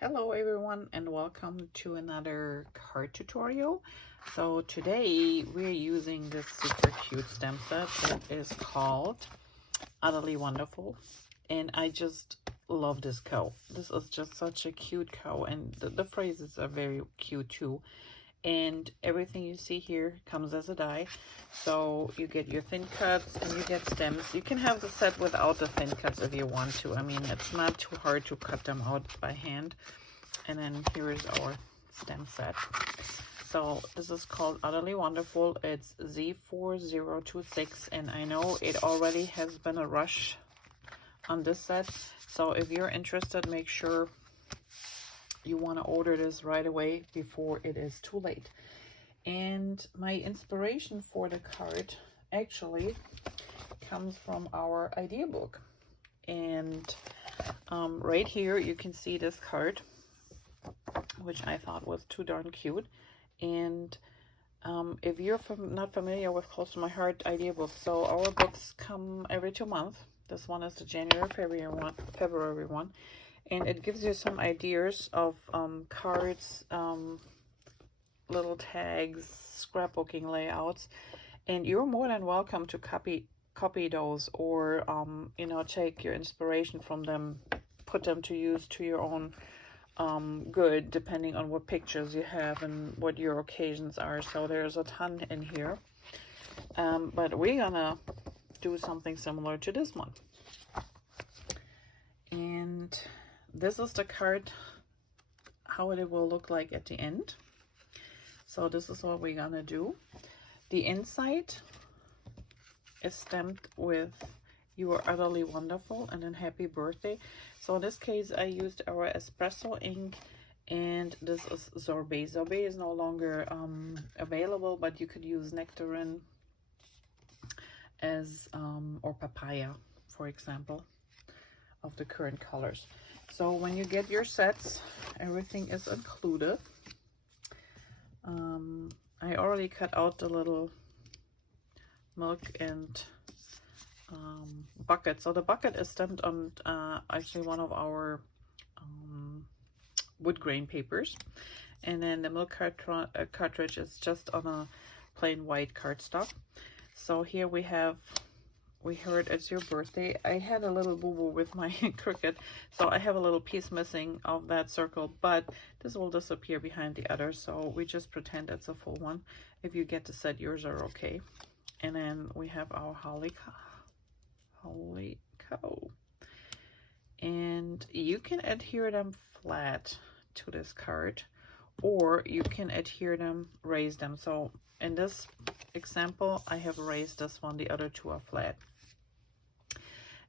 Hello everyone and welcome to another card tutorial. So today we're using this super cute stamp set that is called Utterly Wonderful, and I just love this cow. This is just such a cute cow, and the phrases are very cute too. And everything you see here comes as a die, so you get your thin cuts and you get stems. You can have the set without the thin cuts if you want to. I mean, it's not too hard to cut them out by hand. And then here is our stem set. So this is called Utterly Wonderful. It's Z4026, and I know it already has been a rush on this set, so if you're interested, make sure you want to order this right away before it is too late. And my inspiration for the card actually comes from our idea book, and right here you can see this card, which I thought was too darn cute. And if you're not familiar with Close to My Heart idea books, so our books come every 2 months. This one is the February one, and it gives you some ideas of cards, little tags, scrapbooking layouts, and you're more than welcome to copy those, or you know, take your inspiration from them, put them to use to your own good, depending on what pictures you have and what your occasions are. So there's a ton in here, but we're gonna do something similar to this one. And this is the card, how it will look like at the end. So this is what we're gonna do. The inside is stamped with "You are utterly wonderful" and then "Happy birthday." So in this case I used our espresso ink, and this is sorbet. Sorbet is no longer available, but you could use nectarine as or papaya, for example, of the current colors. So when you get your sets, everything is included. I already cut out the little milk and bucket. So the bucket is stamped on actually one of our wood grain papers, and then the milk cartridge is just on a plain white cardstock. So here we heard "It's your birthday." I had a little boo-boo with my Cricut, so I have a little piece missing of that circle, but this will disappear behind the other, so we just pretend it's a full one. If you get the set, yours are okay. And then we have our holly cow, and you can adhere them flat to this card, or you can adhere them, raise them. So in this example I have raised this one, the other two are flat,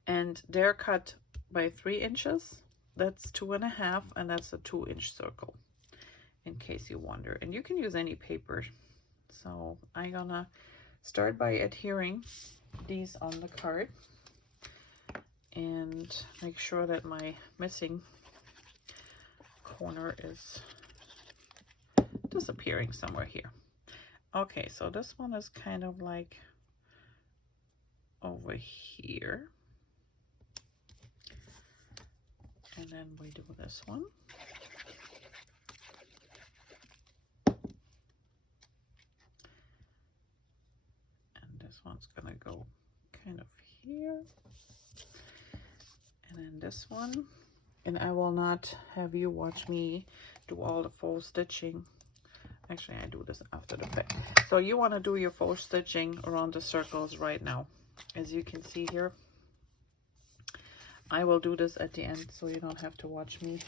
and they're cut by 3 inches. That's 2.5, and that's a 2-inch circle, in case you wonder. And you can use any paper. So I'm gonna start by adhering these on the card and make sure that my missing corner is disappearing somewhere here. Okay, so this one is kind of like over here, and then we do this one. And this one's gonna go kind of here, and then this one. And I will not have you watch me do all the faux stitching. Actually, I do this after the fact. So you want to do your faux stitching around the circles right now. As you can see here, I will do this at the end, so you don't have to watch me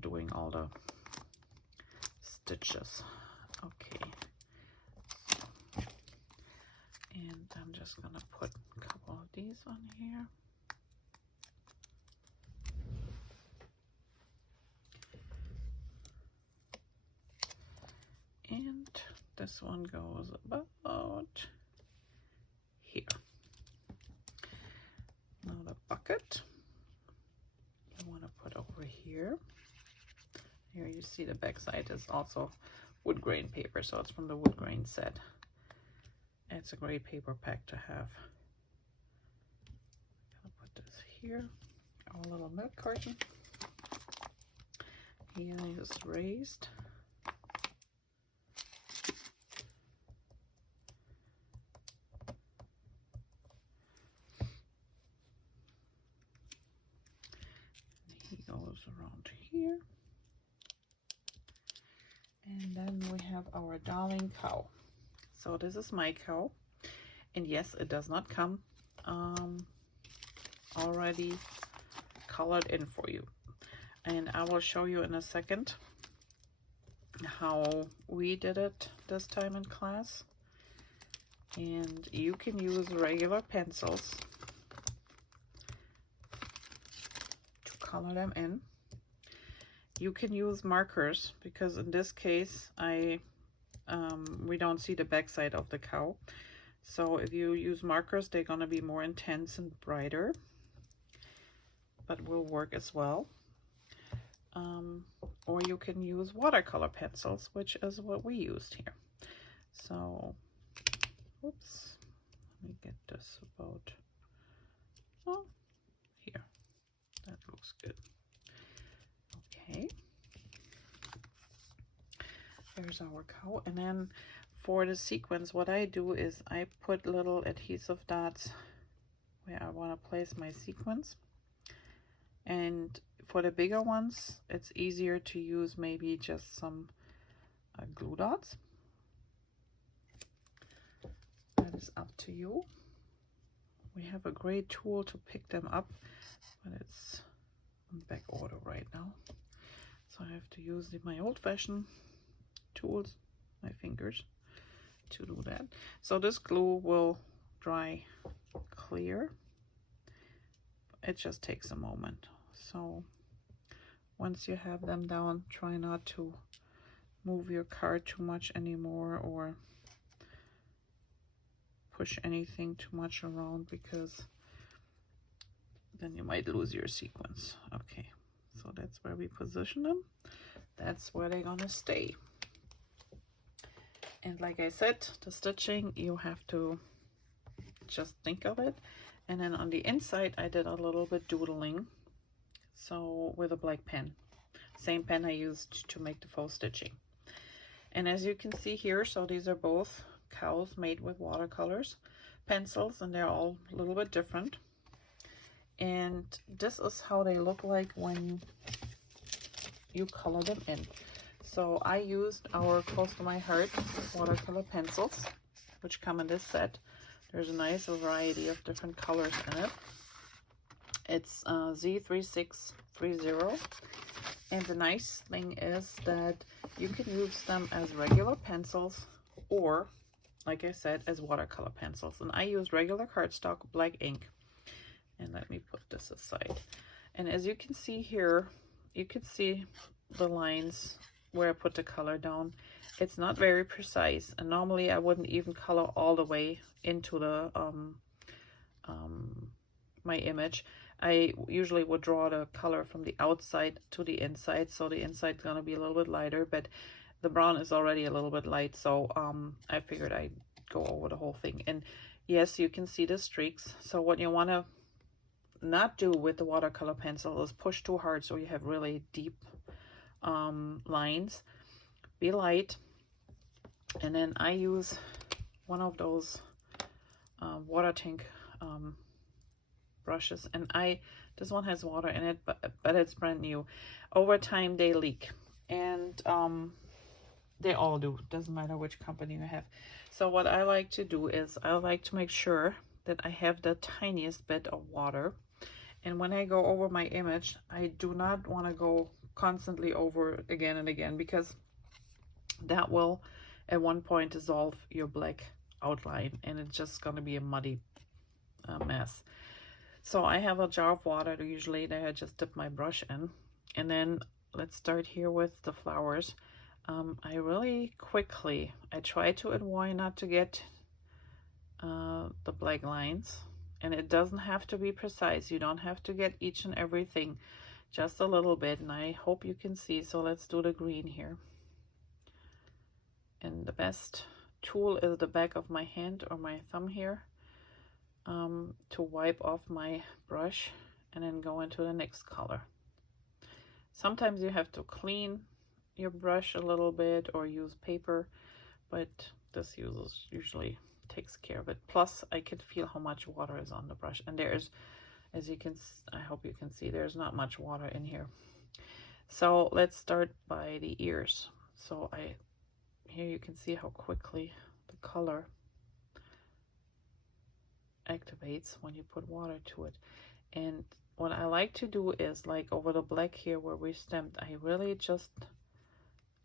doing all the stitches. Okay. And I'm just gonna put a couple of these on here. And this one goes about here. Now the bucket you want to put over here. Here you see the back side is also wood grain paper, so it's from the wood grain set. It's a great paper pack to have. I'll put this here. our little milk carton. Here is raised. He goes around here. And then we have our darling cow. So this is my cow. And yes, it does not come already colored in for you. And I will show you in a second how we did it this time in class. And you can use regular pencils to color them in. You can use markers because in this case we don't see the back side of the cow. So if you use markers, they're going to be more intense and brighter, but will work as well. Or you can use watercolor pencils, which is what we used here. So, oops, let me get this about, oh, here, that looks good. Okay, there's our cow. And then for the sequence, what I do is I put little adhesive dots where I want to place my sequence. And for the bigger ones, it's easier to use maybe just some glue dots. That is up to you. We have a great tool to pick them up, but it's in back order right now. So I have to use my old-fashioned tools, my fingers, to do that. So this glue will dry clear. It just takes a moment. So once you have them down, try not to move your card too much anymore or push anything too much around, because then you might lose your sequence. Okay, so that's where we position them. That's where they're gonna stay. And like I said, the stitching, you have to just think of it. And then on the inside, I did a little bit doodling. So with a black pen, same pen I used to make the faux stitching. And as you can see here, so these are both cows made with watercolors pencils, and they're all a little bit different. And this is how they look like when you color them in. So I used our Close to My Heart watercolor pencils, which come in this set. There's a nice variety of different colors in it. It's Z3630. And the nice thing is that you can use them as regular pencils or, like I said, as watercolor pencils. And I use regular cardstock, black ink. And let me put this aside. And as you can see here, you can see the lines where I put the color down. It's not very precise. And normally I wouldn't even color all the way into the my image. I usually would draw the color from the outside to the inside, so the inside is going to be a little bit lighter, but the brown is already a little bit light, so I figured I'd go over the whole thing. And yes, you can see the streaks. So what you want to not do with the watercolor pencil is push too hard so you have really deep lines. Be light. And then I use one of those water tank brushes, and this one has water in it, but it's brand new. Over time they leak, and they all do, doesn't matter which company you have. So what I like to do is I like to make sure that I have the tiniest bit of water, and when I go over my image, I do not want to go constantly over again and again, because that will at one point dissolve your black outline, and it's just going to be a muddy mess. So I have a jar of water usually that I just dip my brush in. And then let's start here with the flowers. I really quickly, I try to avoid not to get the black lines. And it doesn't have to be precise. You don't have to get each and everything, just a little bit. And I hope you can see. So let's do the green here. And the best tool is the back of my hand or my thumb here. To wipe off my brush and then go into the next color. Sometimes you have to clean your brush a little bit or use paper, but this usually takes care of it. Plus I could feel how much water is on the brush, and there's, as you can, I hope you can see, there's not much water in here. So let's start by the ears. So here you can see how quickly the color activates when you put water to it. And what I like to do is, like over the black here where we stamped, I really just,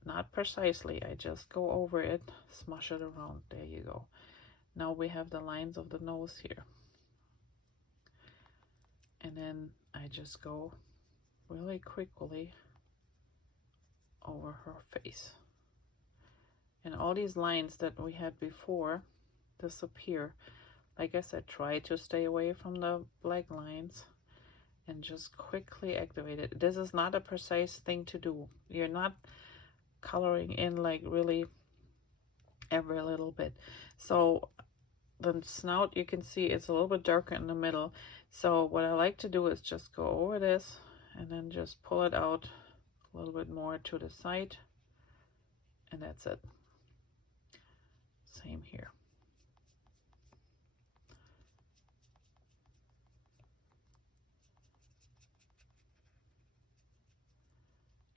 not precisely, I just go over it, smush it around. There you go. Now we have the lines of the nose here. And then I just go really quickly over her face. And all these lines that we had before disappear. Like I said, try to stay away from the black lines and just quickly activate it. This is not a precise thing to do. You're not coloring in like really every little bit. So the snout, you can see it's a little bit darker in the middle. So what I like to do is just go over this and then just pull it out a little bit more to the side, and that's it. Same here.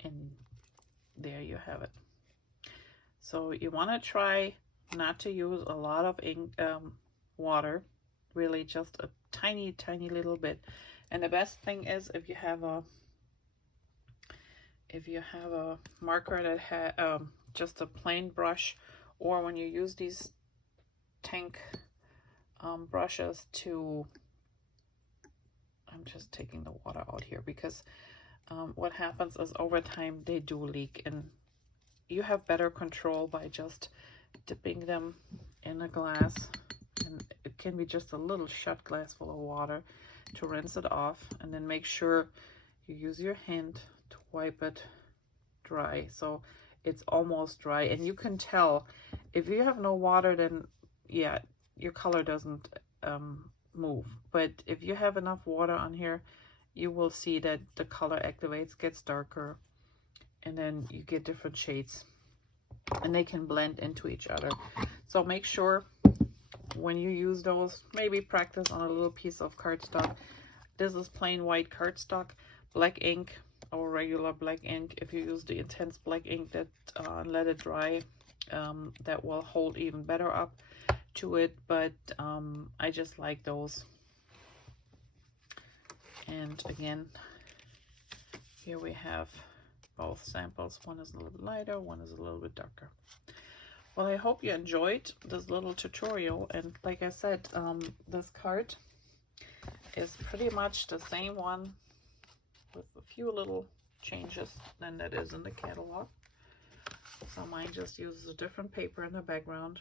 And there you have it. So you want to try not to use a lot of ink, water, really just a tiny little bit. And the best thing is if you have a marker that has just a plain brush, or when you use these tank brushes to, I'm just taking the water out here because what happens is over time they do leak, and you have better control by just dipping them in a glass, and it can be just a little shot glass full of water, to rinse it off, and then make sure you use your hand to wipe it dry so it's almost dry. And you can tell if you have no water, then yeah, your color doesn't move. But if you have enough water on here, you will see that the color activates, gets darker, and then you get different shades, and they can blend into each other. So make sure when you use those, maybe practice on a little piece of cardstock. This is plain white cardstock. Black ink or regular black ink, if you use the intense black ink, that let it dry, that will hold even better up to it. But I just like those. And again, here we have both samples. One is a little bit lighter, one is a little bit darker. Well, I hope you enjoyed this little tutorial. And like I said, this card is pretty much the same one with a few little changes than that is in the catalog. So mine just uses a different paper in the background.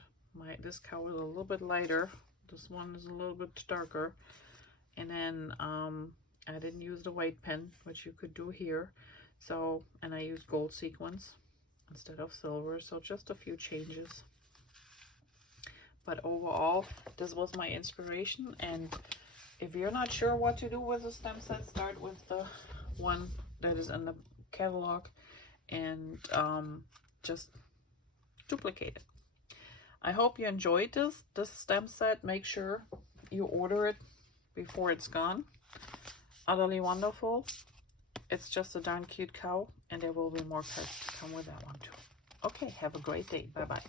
This cover is a little bit lighter. This one is a little bit darker. And then I didn't use the white pen, which you could do here. So, and I used gold sequins instead of silver. So just a few changes. But overall, this was my inspiration. And if you're not sure what to do with the stem set, start with the one that is in the catalog and just duplicate it. I hope you enjoyed this stem set. Make sure you order it before it's gone. Utterly Wonderful. It's just a darn cute cow, and there will be more cards to come with that one too. Okay, have a great day. Bye-bye.